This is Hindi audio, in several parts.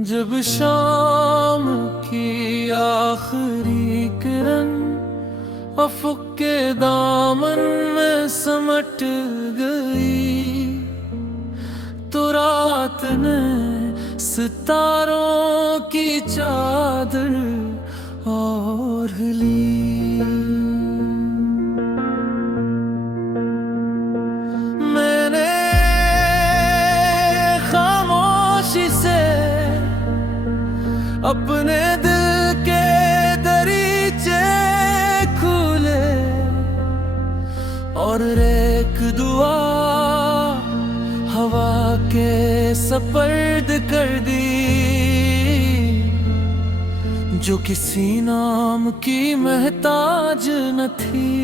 जब शाम की आखिरी किरण अफ़क़ के दामन में समट गई, तो रात ने सितारों की चादर ओढ़ ली। मैंने खामोशी से अपने दिल के दरीचे खुले और एक दुआ हवा के सपर्द कर दी, जो किसी नाम की महताज न थी,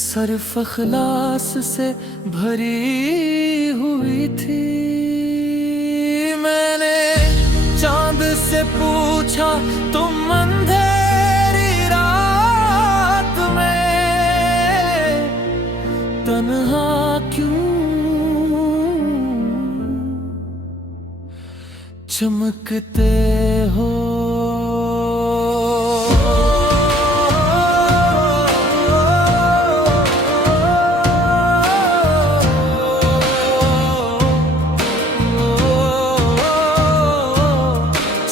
सिर्फ इख़लास से भरी हुई थी। मैंने चांद से पूछा, तुम अंधेरी रात में तन्हा क्यों चमकते हो?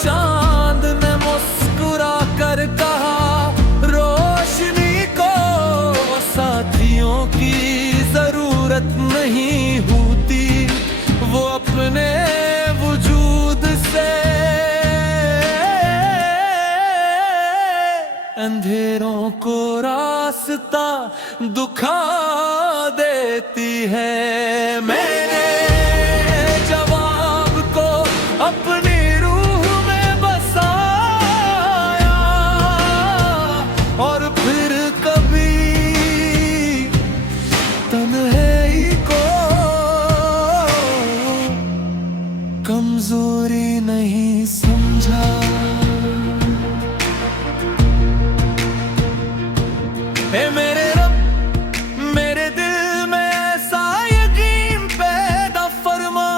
चांद ने मुस्कुरा कर कहा, रोशनी को साथियों की जरूरत नहीं होती, वो अपने वजूद से अंधेरों को रास्ता दिखा देती है। मैंने जवाब को अपनी रूह में बसाया और फिर कभी तन्हाई को कमजोरी नहीं समझा। हे मेरे रब, मेरे दिल में ऐसा यकीन पैदा फरमा,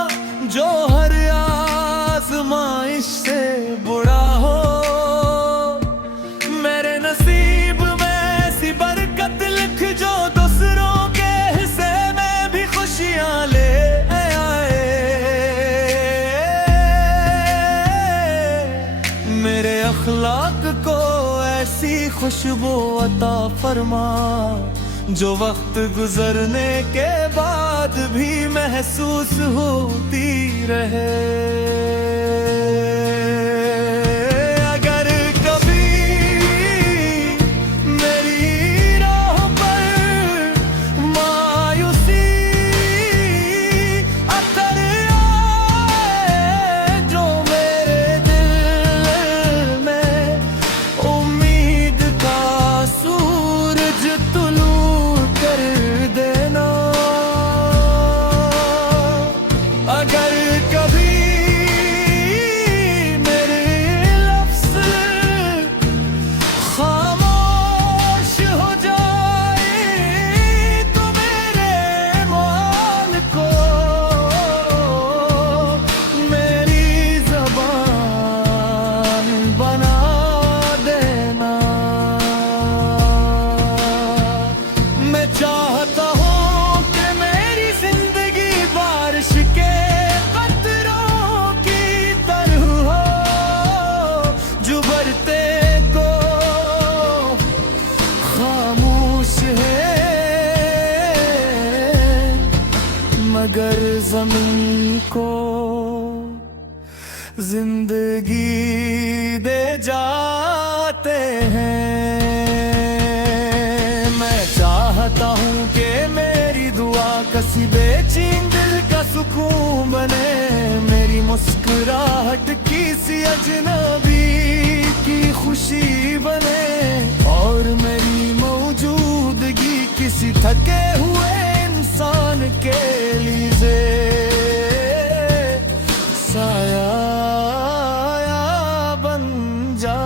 जो हर आज़माइश से बुरा हो। मेरे नसीब में ऐसी बरकत लिख, जो दूसरों के हिस्से में भी खुशियां ले आए। मेरे अखलाक को ऐसी खुशबू अता फरमा, जो वक्त गुजरने के बाद भी महसूस होती रहे। अगर कभी मेरी राह पर मायूसी अतर आए, जो मेरे दिल में उम्मीद का सूरज तुलू कर देना। अगर कभी मेरे लफ्ज़ खामोश हो जाए, तो मेरे मौन को मेरी ज़बान बना देना। मैं चाहता हूँ कि मेरी जिंदगी बारिश के कतरों की तरह हो, जो बरते को खामोश है, मगर ज़मीन को जिंदगी दे जाते हैं। मैं चाहता हूँ कि मेरी दुआ किसी बेचैन दिल का सुकून बने, मेरी मुस्कुराहट किसी अजनबी की खुशी बने, और मेरी मौजूदगी किसी थके हुए इंसान के लिए साया बन जा।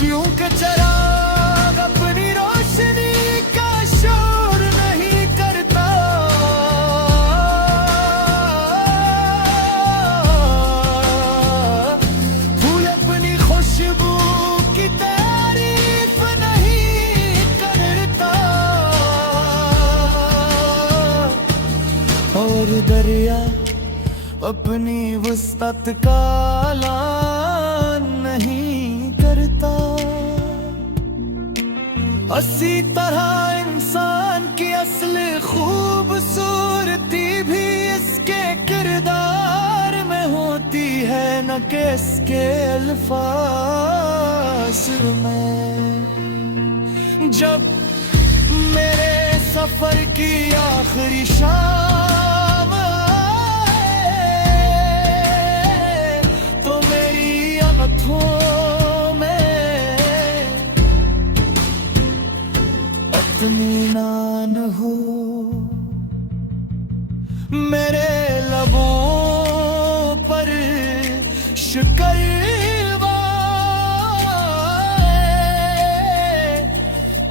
क्योंकि चराग अपनी रोशनी का शोर नहीं करता, फिर दरिया अपनी वसअत का ऐलान नहीं करता। इसी तरह इंसान की असल खूबसूरती भी इसके किरदार में होती है, न कि इसके अल्फाज में। जब मेरे सफर की आखिरी शाम आए तो मेरी आंखों में इत्मीनान हो, मेरे लबों पर शिकवा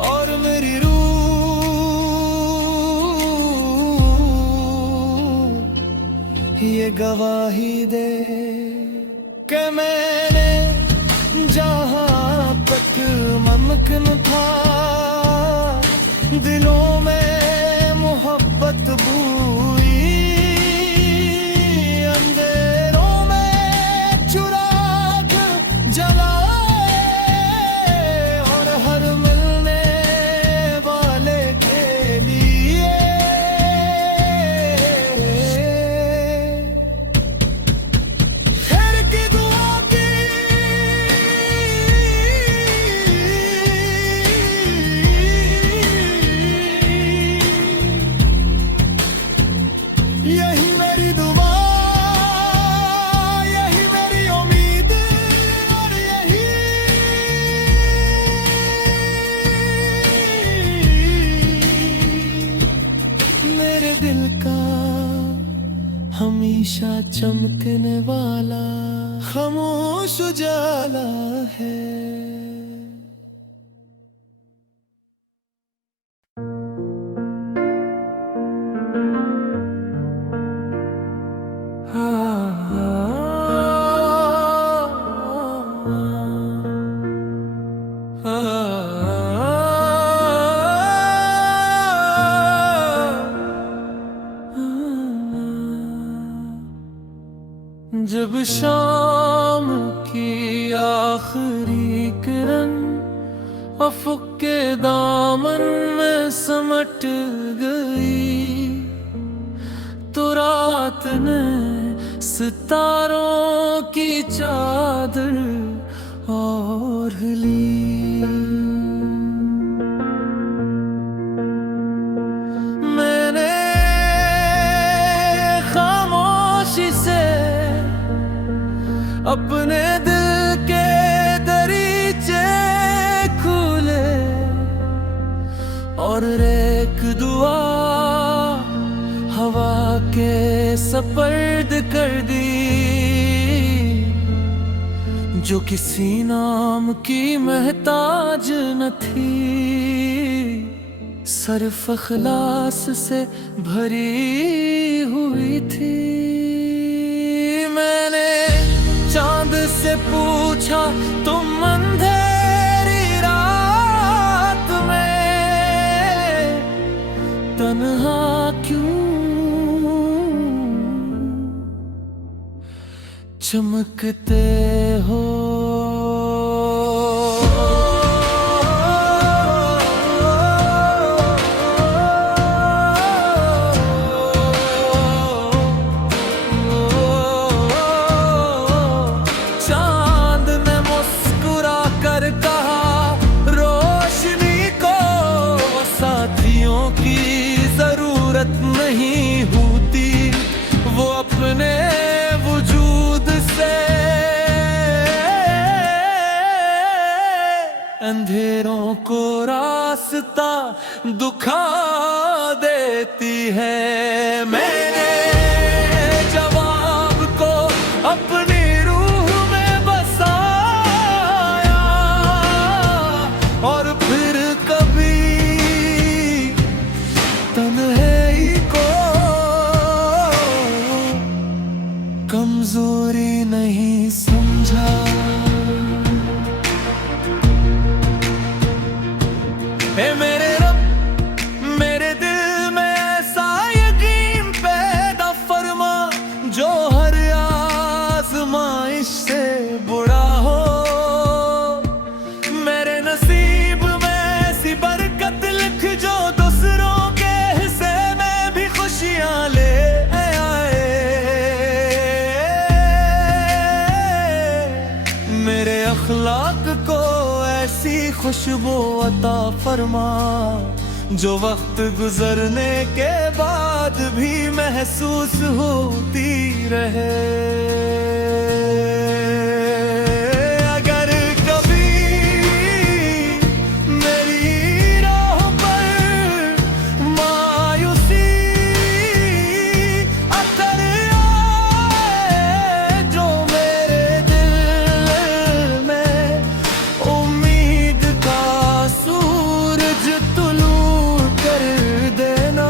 और मेरी ये गवाही दे कि मैंने जहां तक मुमकिन था दिलों में मोहब्बत बोई, अंधेरों में चिराग जलाए और हर मिलने वाले के लिए यही मेरी दुआ, यही मेरी उम्मीद और यही मेरे दिल का हमेशा चमकने वाला खामोश उजाला है। जब शाम की आखिरी किरण अफ़क़ के दामन में समट गई तो रात ने सितारों की चादर ओढ़ ली। मैंने खामोशी से अपने दिल के दरीचे खुले और एक दुआ हवा के सपर्द कर दी, जो किसी नाम की महताज न थी, सिर्फ इख़लास से भरी हुई थी। मैंने चांद से पूछा तुम अंधेरी रात में तन्हा क्यों चमकते हो। नहीं होती वो अपने वजूद से अंधेरों को रास्ता दिखा देती है। मैंने जवाब को अपनी रूह में बसाया और फिर कभी तन्हाई को कमजोरी नहीं समझा। ए मेरे रब, मेरे दिल में ऐसा यकीन पैदा खुशबू अता फरमा, जो वक्त गुजरने के बाद भी महसूस होती रहे। अगर कभी मेरी राह पर मायूसी अतर आए, जो मेरे दिल में उम्मीद का सूरज तुलू कर देना।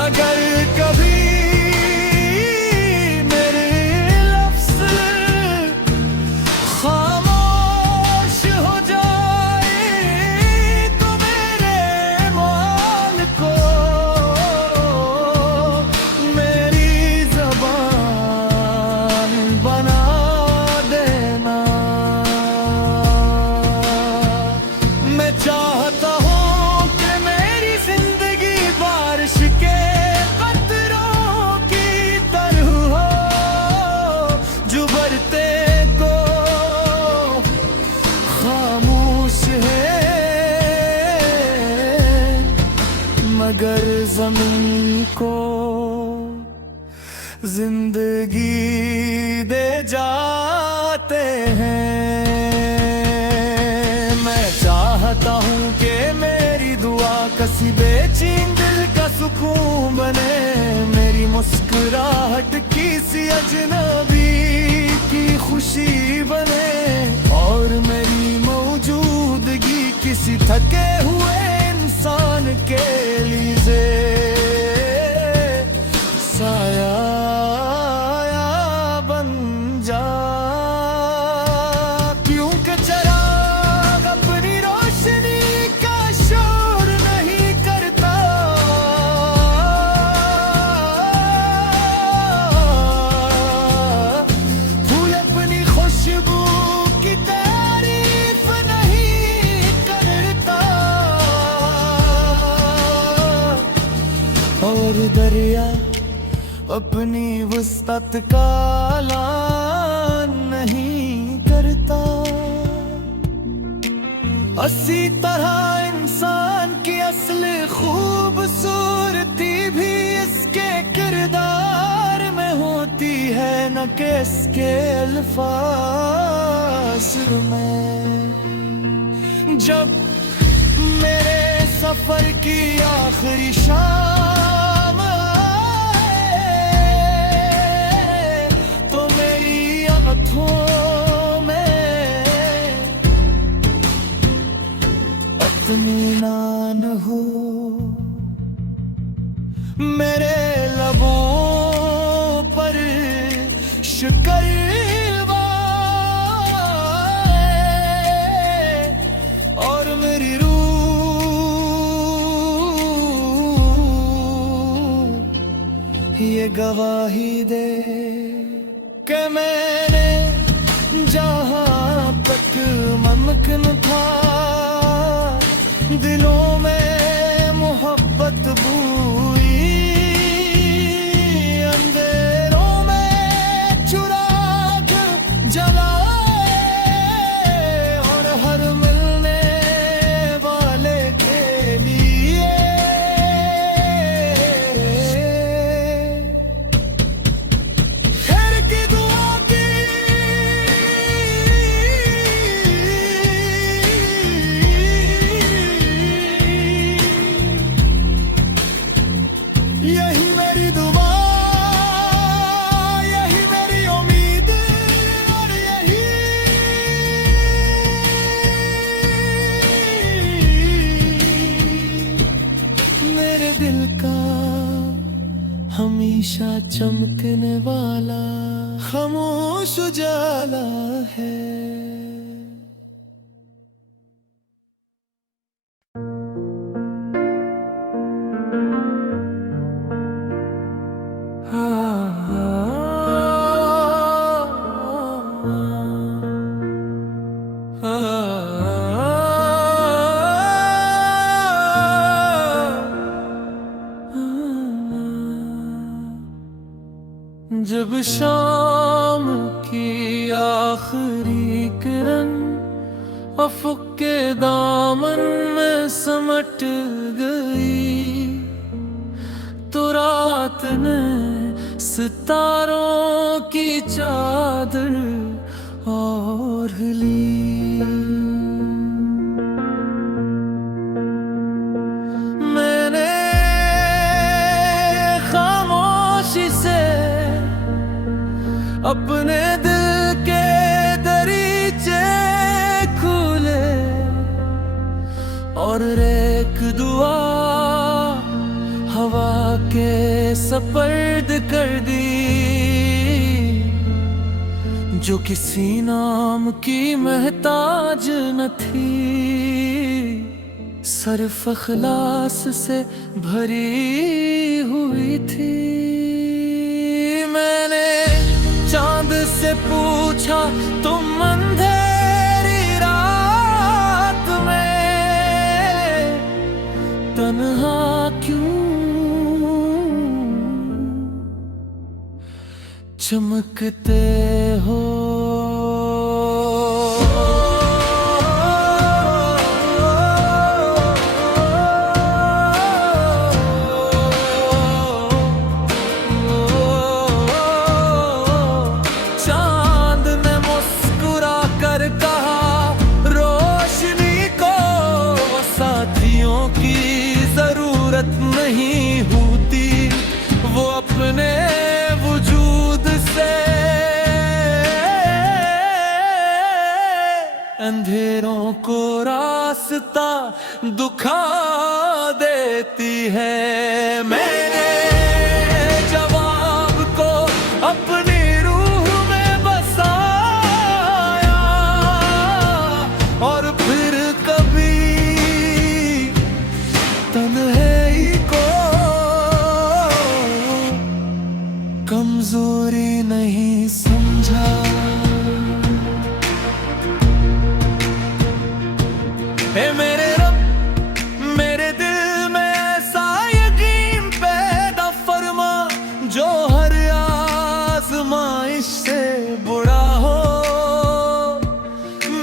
अगर कभी मेरे लफ्ज़ खामोश हो जाए, तो मेरे मौन को मेरी ज़बान बना देना। मैं चाहता हूँ कि मेरी जिंदगी बारिश के कतरों की तरह हो, जो बरते को खामोश है, मगर ज़मीन को जिंदगी दे जाते हैं। मैं चाहता हूँ कि मेरी दुआ किसी बेचैन दिल का सुकून बने, मेरी मुस्कुराहट किसी अजनबी की खुशी बने, और मेरी मौजूदगी किसी थके हुए इंसान के लिए साया बन जा। क्योंकि चिराग अपनी रोशनी का शोर नहीं करता, फूल अपनी खुशबू की तारीफ नहीं करता, और दरिया अपनी वसअत का ऐलान नहीं करता। इसी तरह इंसान की असल खूबसूरती भी इसके किरदार में होती है, न कि इसके अल्फाज में। जब मेरे सफर की आखिरी शाम आए, तो मेरी आँखों में इत्मीनान हो, मेरे लबों पर शुक्रिया, और मेरी ये गवाही दे कि मैंने जहाँ तक मुमकिन था दिलों में मोहब्बत बोई, अंधेरों में चिराग जलाए, और हर मिलने वाले के लिए खैर की दुआ की। यही मेरी दुआ, यही मेरी उम्मीद, और यही मेरे दिल का हमेशा चमकने वाला खामोश उजाला है। जब शाम की आखिरी किरण के दामन में समट गई, तो रात ने सितारों की चादर ओढ़ ली। मैंने खामोशी से अपने दिल के दरीचे खोले और एक दुआ हवा के सपर्द कर दी, जो किसी नाम की महताज न थी, सिर्फ इखलास से भरी हुई थी। मैंने चांद से पूछा, तुम अंधेरी रात में तन्हा क्यों चमकते हो? चांद ने मुस्कुरा कर कहा, रोशनी को साथियों की जरूरत नहीं होती, वो अपने वजूद से अंधेरों को रास्ता दिखा देती है। मैंने जवाब को अपनी रूह में बसाया और फिर कभी तन्हाई को कमजोरी नहीं समझा। हे मेरे रब, मेरे दिल में ऐसा यकीन पैदा फरमा, जो हर आज़माइश से बुरा हो।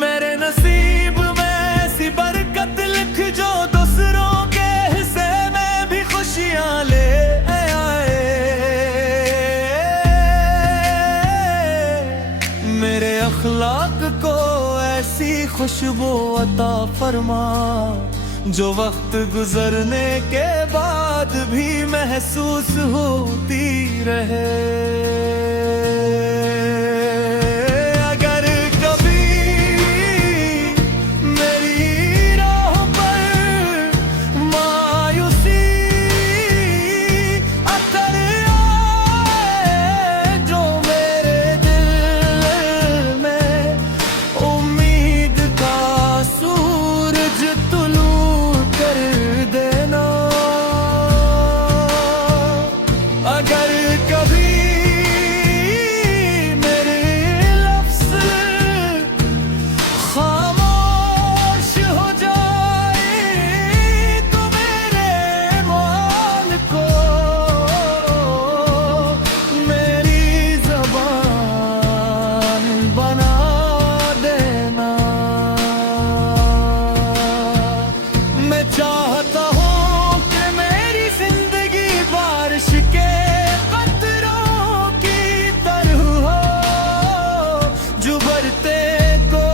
मेरे नसीब में ऐसी बरकत लिख, जो दूसरों के हिस्से में भी खुशियां ले आए। मेरे अखलाक को ऐसी खुशबू अता फरमा, जो वक्त गुजरने के बाद भी महसूस होती रहे। अगर कभी मेरी राह पर मायूसी अतर आए, जो मेरे दिल में उम्मीद का सूरज तुलू कर देना। अगर कभी मेरे लफ्ज़ खामोश हो जाए, तो मेरे मौन को मेरी ज़बान बना देना। मैं चाहता हूँ कि मेरी जिंदगी बारिश के कतरों की तरह हो, जो बरते को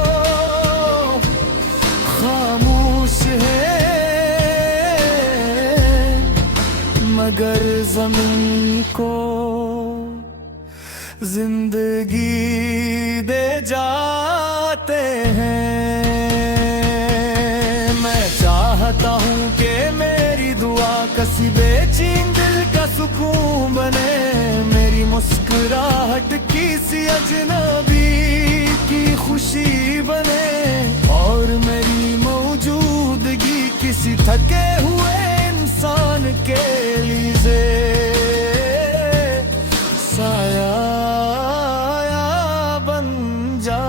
खामोश है, मगर ज़मीन को जिंदगी दे जाते हैं। मैं चाहता हूँ कि मेरी दुआ किसी बेचैन दिल का सुकून बने, मेरी मुस्कुराहट किसी अजनबी की खुशी बने, और मेरी मौजूदगी किसी थके हुए इंसान के लिए साया बन जा।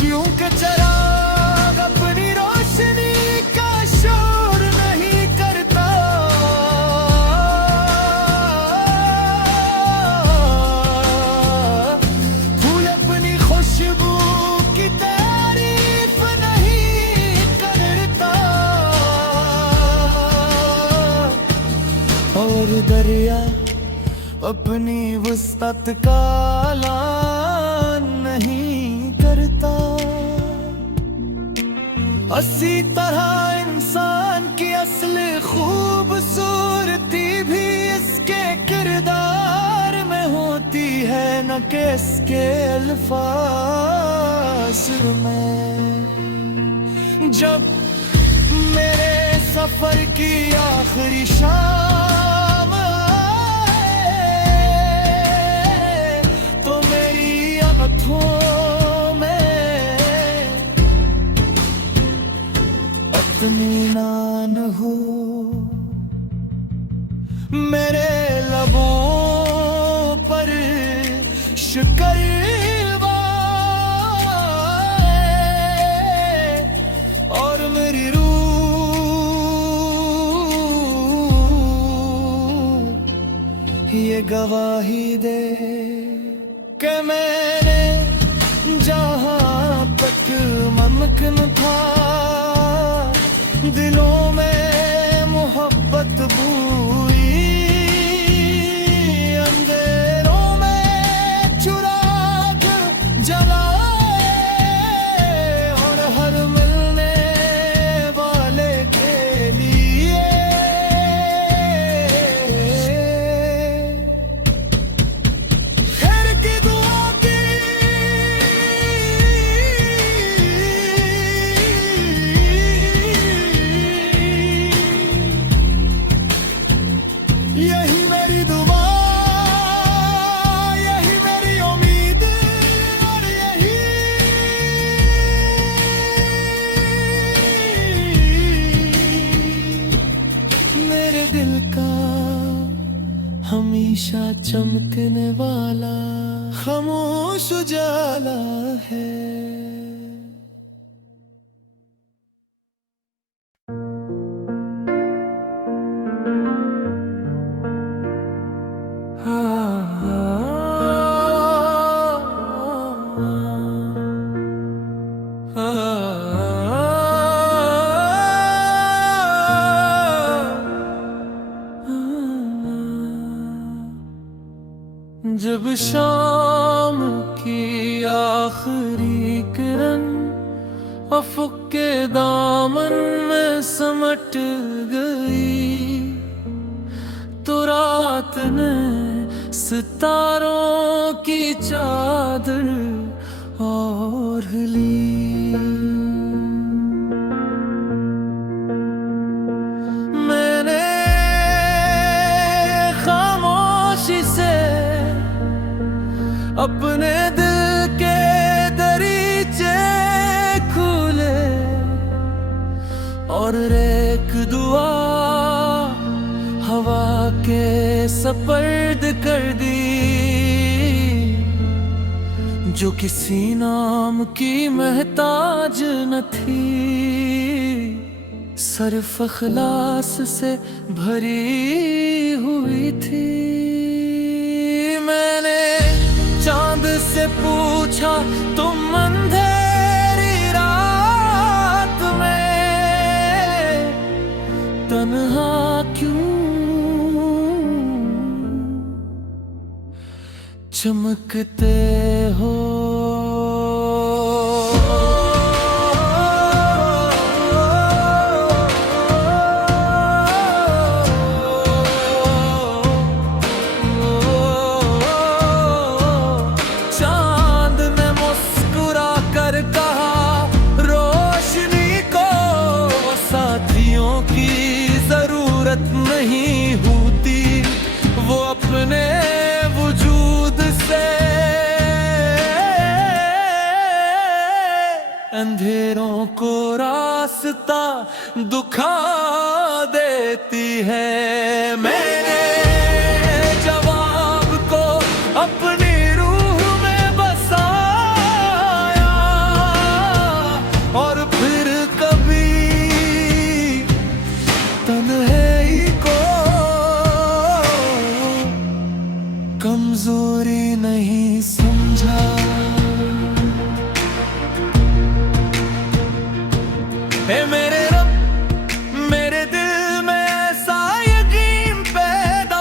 क्योंकि चराग अपनी रोशनी का शोर नहीं करता, फूल अपनी खुशबू की तारीफ दरिया अपनी वसअत का ऐलान नहीं करता। इसी तरह इंसान की असल खूबसूरती भी इसके किरदार में होती है, न कि इसके अल्फाज में। जब मेरे सफर की आखिरी शाम आए तो मेरी आँखों में इत्मीनान हो, मेरे लबों पर शुक्र और मेरी रूह ये गवाही दे कि मैंने जहाँ तक मुमकिन था दिलों में मोहब्बत बोई, अंधेरों में चिराग जलाए और हर मिलने वाले के लिए खैर की दुआ की। यही मेरी दुआ, यही मेरी उम्मीद और यही मेरे दिल का हमेशा चमकने वाला खामोश उजाला है। जब शाम की आखिरी किरण अफुक के दामन में समट गई तो रात ने सितारों की चादर ओढ़ ली। मैंने खामोशी से अपने दिल के दरीचे खुले और एक दुआ हवा के सपर्द कर दी, जो किसी नाम की महताज न थी, सिर्फ इखलास से भरी हुई थी। मैंने चांद से पूछा तुम अंधेरी रात में तन्हा क्यों चमकते हो। नहीं होती वो अपने वजूद से अंधेरों को रास्ता दिखा देती है। मैंने जवाब को अपनी रूह में बसाया और फिर कभी तन्हाई को कमजोरी नहीं समझा। हे मेरे रब, मेरे दिल में ऐसा यकीन पैदा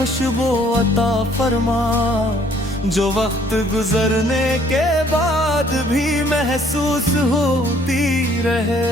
खुशबू अता फरमा, जो वक्त गुजरने के बाद भी महसूस होती रहे।